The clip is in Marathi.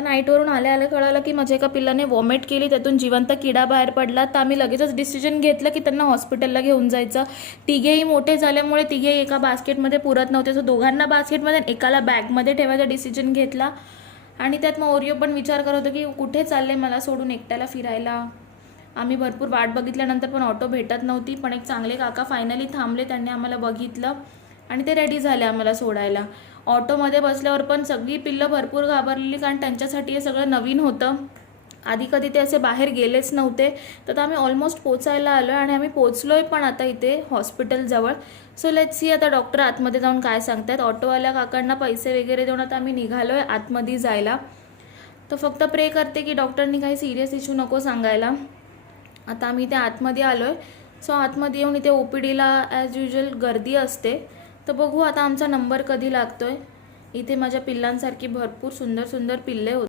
नाईटवरून आले कळालं की माझ्या एका पिल्लाने वॉमिट केली, त्यातून जिवंत किडा बाहेर पडला. तर आम्ही लगेचच डिसिजन घेतलं की त्यांना हॉस्पिटलला घेऊन जायचं. तिघेही मोठे झाल्यामुळे तिघेही एका बास्केटमध्ये पुरत नव्हते, सो दोघांना बास्केटमध्ये एकाला बॅगमध्ये ठेवायचा डिसिजन घेतला. आणि त्यात मग ओरिओ पण विचार करत होतं की कुठे चालले मला सोडून एकट्याला फिरायला. आम्ही भरपूर वाट बघितल्यानंतर पण ऑटो भेटत नव्हती, पण एक चांगले काका फायनली थांबले. त्यांनी आम्हाला बघितलं आणि ते रेडी झाले आम्हाला सोडायला. ऑटोमध्ये बसल्यावर पण सगळी पिल्लं भरपूर घाबरलेली, कारण त्यांच्यासाठी हे सगळं नवीन होतं. आधी कधी ते असे बाहेर गेलेच नव्हते. तर आम्ही ऑलमोस्ट पोचायला आलो आहे आणि आम्ही पोचलोय पण आता इथे हॉस्पिटलजवळ. सो लेट्स सी आता डॉक्टर आतमध्ये जाऊन काय सांगतात. ऑटोवाल्या काकांना पैसे वगैरे देऊन आता आम्ही निघालो आहे आतमध्ये जायला. तर फक्त प्रे करते की डॉक्टरनी काही सिरियस इश्यू नको सांगायला. आता आम्ही इथे आतमध्ये आलो आहे. सो आतमध्ये येऊन इथे OPDला ॲज युजल गर्दी असते. तर बघू आता आमचा नंबर कधी लागतोय. इथे माझ्या पिल्लांसारखी भरपूर सुंदर सुंदर पिल्ले होती.